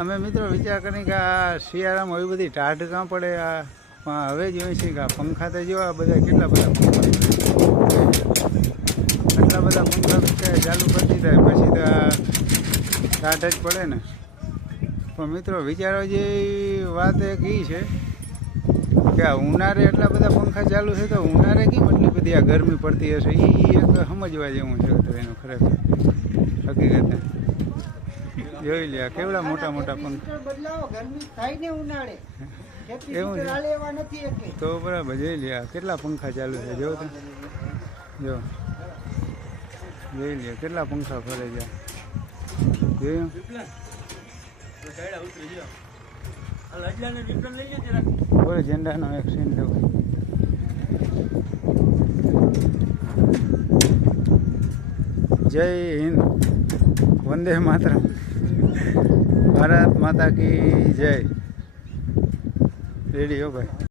અમે મિત્રો વિચાર કરી કે આ શિયાળામાં આવી બધી ટાઢ કાં પડે, આ પણ હવે જોઈએ છીએ કે આ પંખા તો જો આ બધા કેટલા બધા પંખા આટલા બધા પંખા ચાલુ કરી દીધા પછી તો આ ટાઢ જ પડે ને. પણ મિત્રો વિચારવા જેવી વાત એક એ છે કે આ ઉનાળે એટલા બધા પંખા ચાલુ છે તો ઉનાળે કેમ એટલી બધી આ ગરમી પડતી હશે? એ એક સમજવા જેવું છે તો એનું ખરેખર હકીકતે જોઈ લે કેવડા મોટા મોટા પંખા. બદલાવો ગરમી થાય ને ઉનાળે એવું નથી તો બરાબર જોઈ લે કેટલા પંખા ચાલુ છે જો જો. જોઈ લે કેટલા પંખા ફરે છે. જોયું? બોલે ઝંડાનો એક સીન લેવો જય હિન્દ. વંદે માતરમ. ભારત માતા કી જય. રેડી હો ભાઈ.